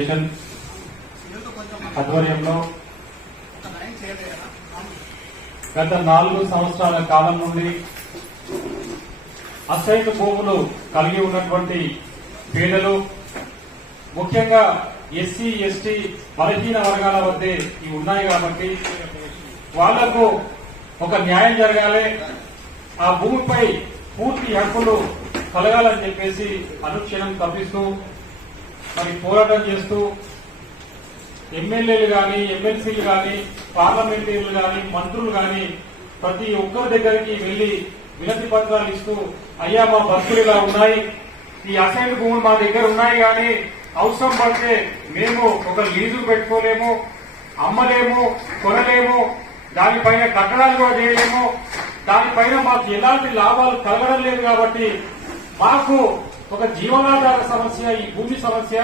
Foundation ఆధ్వర్యంలో గత 4 సంవత్సరాల కాలం నుండి అసైన్డ్ భూములు కలిగి ఉన్నటువంటి పేదలు, ముఖ్యంగా ఎస్సీ ఎస్టీ బలహీన వర్గాల వద్దే ఇవి ఉన్నాయి కాబట్టి వాళ్లకు ఒక న్యాయం జరగాలి, ఆ భూమిపై పూర్తి హక్కులు కలగాలని చెప్పేసి అనుక్షణం తప్పిస్తూ మరి పోరాటం చేస్తూ ఎమ్మెల్యేలు గాని, ఎమ్మెల్సీలు గాని, పార్లమెంటరీలు గాని, మంత్రులు గాని ప్రతి ఒక్కరి దగ్గరికి వెళ్లి వినతి పత్రాలు ఇస్తూ అయ్యా మా భక్తులుగా ఉన్నాయి, ఈ అసైన్డ్ భూములు మా దగ్గర ఉన్నాయి కానీ అవసరం పడితే మేము ఒక లీజు పెట్టుకోలేము, అమ్మలేము, కొనలేము, దానిపైన కట్టడాలు కూడా చేయలేము, దానిపైన మాకు ఎలాంటి లాభాలు కలగడం లేదు కాబట్టి మాకు ఒక జీవనాధార సమస్య, ఈ భూమి సమస్య,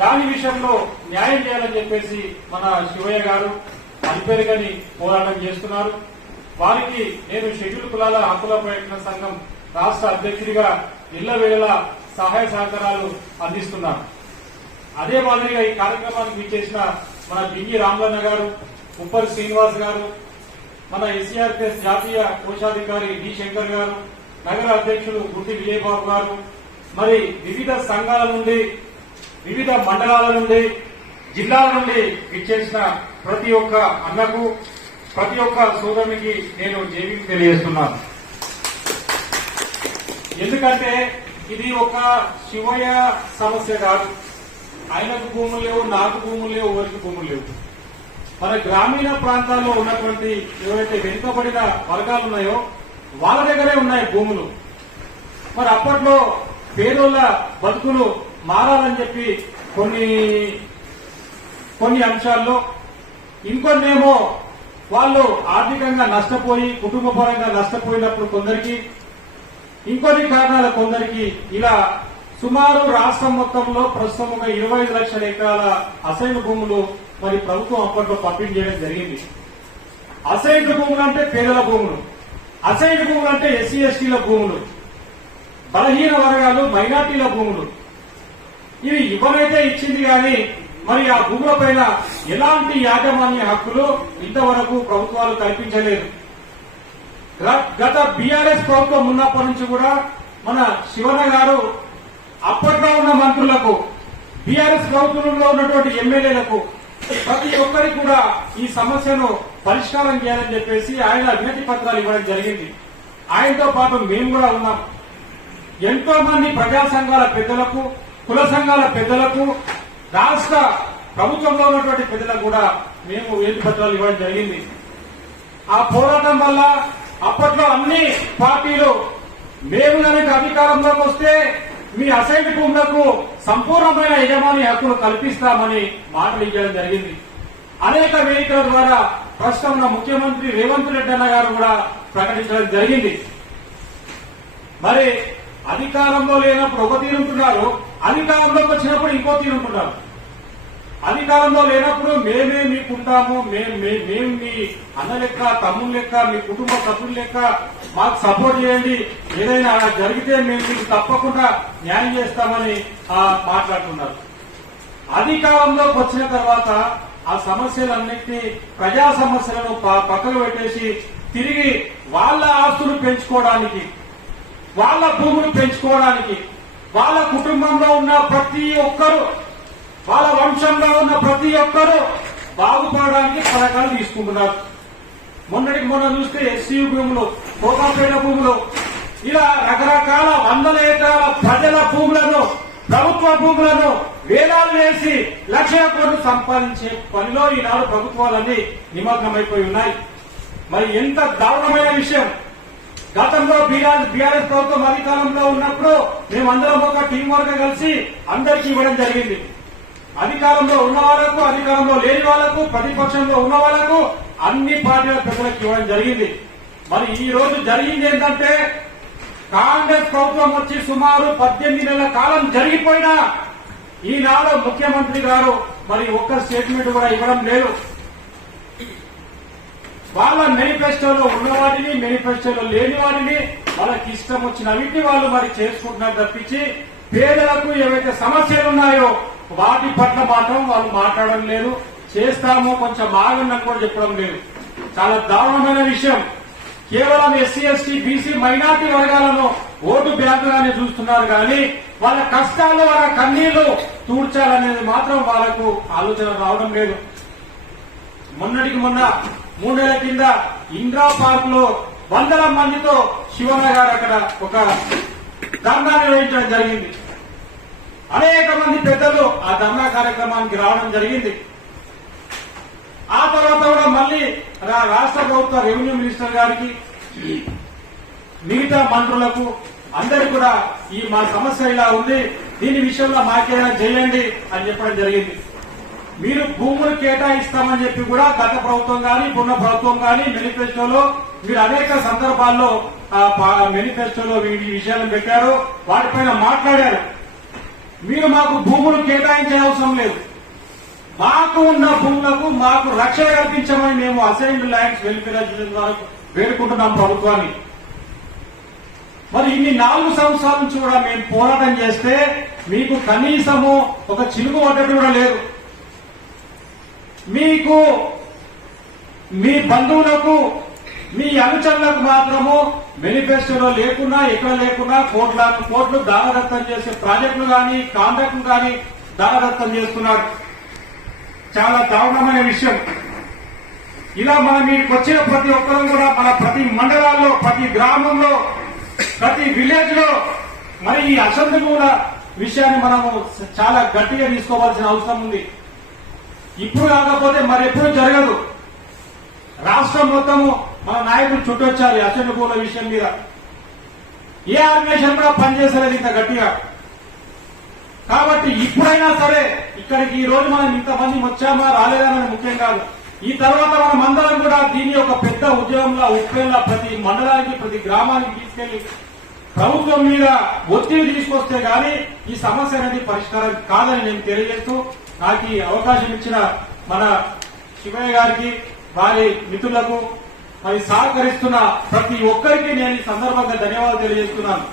దాని విషయంలో న్యాయం చేయాలని చెప్పేసి మన శివయ్య గారు అల్పేరుగని పోరాటం చేస్తున్నారు. వారికి నేను షెడ్యూల్ కులాల హక్కుల ప్రయత్న సంఘం రాష్ట్ర అధ్యక్షుడిగా ఇళ్లవేళ సహాయ సహకారాలు అందిస్తున్నాను. అదే మాదిరిగా ఈ కార్యక్రమానికి విచ్చేసిన మన గింగి రామలన్న గారు, ఉప్పరి శ్రీనివాస్ గారు, మన ఎస్సీఆర్పీఎస్ జాతీయ కోశాధికారి డి శంకర్ గారు, నగర అధ్యక్షులు గుర్తి విజయబాబు గారు, మరి వివిధ సంఘాల నుండి, వివిధ మండలాల నుండి, జిల్లాల నుండి విచ్చేసిన ప్రతి ఒక్క అన్నకు, ప్రతి ఒక్క సోదరునికి నేను జేబీ తెలియజేస్తున్నాను. ఎందుకంటే ఇది ఒక శివయ్య సమస్య కాదు. ఆయనకు భూములు లేవు, నాకు భూములు లేవు, ఎవరికి భూములు లేవు. మన గ్రామీణ ప్రాంతాల్లో ఉన్నటువంటి ఎవరైతే వెనుకబడిన వర్గాలు ఉన్నాయో వాళ్ళ దగ్గరే ఉన్నాయి భూములు. మరి అప్పట్లో పేదోళ్ల బతుకులు మారాలని చెప్పి కొన్ని అంశాల్లో, ఇంకొన్నేమో వాళ్ళు ఆర్థికంగా నష్టపోయి, కుటుంబ పరంగా నష్టపోయినప్పుడు కొందరికి, ఇంకొన్ని కారణాల కొందరికి ఇలా సుమారు రాష్ట్రం మొత్తంలో ప్రస్తుతం ఒక 25 లక్షల ఎకరాల అసైన్డ్ భూములు మరి ప్రభుత్వం అప్పట్లో పంపిణీ చేయడం జరిగింది. అసైన్డ్ భూములు అంటే పేదల భూములు, అసైన్డ్ భూములు అంటే ఎస్సీ ఎస్టీల భూములు, బలహీన వర్గాలు, మైనార్టీల భూములు. ఇవి ఇవ్వనైతే ఇచ్చింది కానీ మరి ఆ భూముల పైన ఎలాంటి యాజమాన్య హక్కులు ఇంతవరకు ప్రభుత్వాలు కల్పించలేదు. గత బీఆర్ఎస్ ప్రభుత్వం ఉన్నప్పటి నుంచి కూడా మన శివన్న గారు అప్పట్లో ఉన్న మంత్రులకు, బీఆర్ఎస్ ప్రభుత్వంలో ఉన్నటువంటి ఎమ్మెల్యేలకు ప్రతి ఒక్కరికి కూడా ఈ సమస్యను పరిష్కారం చేయాలని చెప్పేసి ఆయన వినతి పత్రాలు ఇవ్వడం జరిగింది. ఆయనతో పాటు మేము కూడా ఉన్నాం. ఎంతో మంది ప్రజా సంఘాల పెద్దలకు, కుల సంఘాల పెద్దలకు, రాష్ట్ర ప్రభుత్వంలో ఉన్నటువంటి పెద్దలకు కూడా మేము వినతి పత్రాలు ఇవ్వడం జరిగింది. ఆ పోరాటం వల్ల అప్పట్లో అన్ని పార్టీలు మేము కనుక అధికారంలోకి వస్తే మీ అసైన్డ్ భూములకు సంపూర్ణమైన యజమాని హక్కులు కల్పిస్తామని మాటలు ఇవ్వడం జరిగింది. అనేక వేదికల ద్వారా ప్రస్తుతం ఉన్న ముఖ్యమంత్రి రేవంత్ రెడ్డి అన్న గారు కూడా ప్రకటించడం జరిగింది. మరి అధికారంలో లేనప్పుడు ఒక తీరుంటున్నారు, అధికారంలోకి వచ్చినప్పుడు ఇంకో తీరుంటున్నారు. అధికారంలో లేనప్పుడు మేమే మీకుంటాము, మేము మీ అన్న లెక్క, తమ్ముడు లెక్క, మీ కుటుంబ సభ్యుల లెక్క మాకు సపోర్ట్ చేయండి, ఏదైనా జరిగితే మేము మీకు తప్పకుండా న్యాయం చేస్తామని మాట్లాడుతున్నారు. అధికారంలోకి వచ్చిన తర్వాత ఆ సమస్యలన్నింటినీ, ప్రజా సమస్యలను పక్కకు పెట్టేసి తిరిగి వాళ్ళ ఆస్తులు పెంచుకోవడానికి, వాళ్ళ భూములు పెంచుకోవడానికి, వాళ్ళ కుటుంబంలో ఉన్న ప్రతి ఒక్కరూ, వాళ్ళ వంశంలో ఉన్న ప్రతి ఒక్కరూ బాగుపడడానికి పథకాలు తీసుకుంటున్నారు. మొన్నటికి మొన్న చూస్తే ఎస్సీ భూములు, కోకాపేట భూములు, ఇలా రకరకాల వందల ఎకరాల ప్రజల భూములను, ప్రభుత్వ భూములను వేలాలు వేసి లక్షల కోట్లు సంపాదించే పనిలో ఈనాడు ప్రభుత్వాలన్నీ నిమగ్నమైపోయి ఉన్నాయి. మరి ఎంత దారుణమైన విషయం. గతంలో బీఆర్ఎస్ ప్రభుత్వం అధికారంలో ఉన్నప్పుడు మేమందరం ఒక టీం వర్క్ కలిసి అందరికీ ఇవ్వడం జరిగింది. అధికారంలో ఉన్న వాళ్లకు, అధికారంలో లేని వాళ్లకు, ప్రతిపక్షంలో ఉన్న వాళ్లకు అన్ని పార్టీల ప్రజలకు ఇవ్వడం జరిగింది. మరి ఈ రోజు జరిగింది ఏంటంటే కాంగ్రెస్ ప్రభుత్వం వచ్చి సుమారు 18 నెలల కాలం జరిగిపోయినా ఈనాడు ముఖ్యమంత్రి గారు మరి ఒక్క స్టేట్మెంట్ కూడా ఇవ్వడం లేదు. వాళ్ళ మేనిఫెస్టోలో ఉన్న వాటిని, మేనిఫెస్టోలో లేని వాటిని వాళ్ళకి ఇష్టం వచ్చిన వీటిని వాళ్ళు మరి చేసుకుంటున్నారు తప్పించి పేదలకు ఏవైతే సమస్యలు ఉన్నాయో వాటి పట్ల మాత్రం వాళ్ళు మాట్లాడడం లేదు. చేస్తాము కొంచెం ఆగండి అని కూడా చెప్పడం లేదు. చాలా దారుణమైన విషయం. కేవలం ఎస్సీ ఎస్టీ బీసీ మైనార్టీ వర్గాలను ఓటు బ్యాంకుగానే చూస్తున్నారు కానీ వాళ్ళ కష్టాలు వాళ్ళ కన్నీళ్లు తూడ్చాలనేది మాత్రం వాళ్ళకు ఆలోచన రావడం లేదు. మొన్నటికి మొన్న 3 నెలల కింద ఇందిరా పార్క్ లో వందల మందితో శివన్న గారు అక్కడ ఒక ధర్నా నిర్వహించడం జరిగింది. అనేక మంది పెద్దలు ఆ ధర్నా కార్యక్రమానికి రావడం జరిగింది. ఆ తర్వాత కూడా మళ్లీ రాష్ట్ర ప్రభుత్వ రెవెన్యూ మినిస్టర్ గారికి మిగతా మంత్రులకు అందరికీ కూడా ఈ మా సమస్య ఇలా ఉంది, దీని విషయంలో మాకేమైనా చేయండి అని చెప్పడం జరిగింది. మీరు భూములు కేటాయిస్తామని చెప్పి కూడా గత ప్రభుత్వం కానీ పున్న ప్రభుత్వం కానీ మేనిఫెస్టోలో మీరు అనేక సందర్భాల్లో మేనిఫెస్టోలో ఈ విషయాలను పెట్టారు, వాటిపైన మాట్లాడారు. మీరు మాకు భూములు కేటాయించే అవసరం లేదు, మాకు ఉన్న భూములకు మాకు రక్షణ కల్పించమని మేము అసైన్డ్ ల్యాండ్స్ వెల్ఫేర్ అసోసియేషన్ ద్వారా వేడుకుంటున్నాం ప్రభుత్వాన్ని. మరి ఇన్ని 4 సంవత్సరాల నుంచి కూడా మేము పోరాటం చేస్తే మీకు కనీసము ఒక చిలుకు పడ్డట్టు కూడా లేదు. మీకు మీ బంధువులకు మీ అనుచరులకు మాత్రము మేనిఫెస్టోలో లేకున్నా ఎక్కడ లేకున్నా కోట్లు దానదత్తం చేసే ప్రాజెక్టులు కానీ కాంట్రాక్టులు కానీ దానదత్తం చేస్తున్నారు. చాలా దారుణమైన విషయం. ఇలా మన మీకు వచ్చిన ప్రతి ఒక్కరూ కూడా మన ప్రతి మండలాల్లో ప్రతి గ్రామంలో ప్రతి విలేజ్ లో మరి ఈ అసంతకూల విషయాన్ని మనము చాలా గట్టిగా తీసుకోవాల్సిన అవసరం ఉంది. ఇప్పుడు కాకపోతే మరెప్పుడు జరగదు. రాష్ట్రం మొత్తము మన నాయకులు చుట్టొచ్చారు అసంతకూల విషయం మీద. ఏ ఆర్గనైజేషన్ కూడా పనిచేసలేదు ఇంత గట్టిగా. కాబట్టి ఇప్పుడైనా సరే ఇక్కడికి ఈ రోజు మనం ఇంతమంది వచ్చామా రాలేదన్నది ముఖ్యం కాదు. ఈ తర్వాత మనం అందరం కూడా దీన్ని ఒక పెద్ద ఉద్యమంలో ఉప్పేలా ప్రతి మండలానికి ప్రతి గ్రామానికి తీసుకెళ్లి ప్రభుత్వం మీద ఒత్తిడి తీసుకొస్తే గానీ ఈ సమస్య అనేది పరిష్కారం కాదని నేను తెలియజేస్తూ నాకు ఈ అవకాశం ఇచ్చిన మన శివయ్య గారికి వారి మిత్రులకు మరి సహకరిస్తున్న ప్రతి ఒక్కరికి నేను ఈ సందర్భంగా ధన్యవాదాలు తెలియజేస్తున్నాను.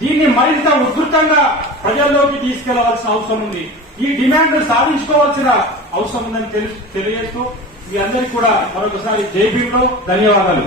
దీన్ని మరింత ఉధృతంగా ప్రజల్లోకి తీసుకెళ్లవలసిన అవసరం ఉంది. ఈ డిమాండ్ సాధించుకోవాల్సిన అవసరం ఉందని తెలియజేస్తూ మీ అందరికీ కూడా మరొకసారి జై భీమ్లో ధన్యవాదాలు.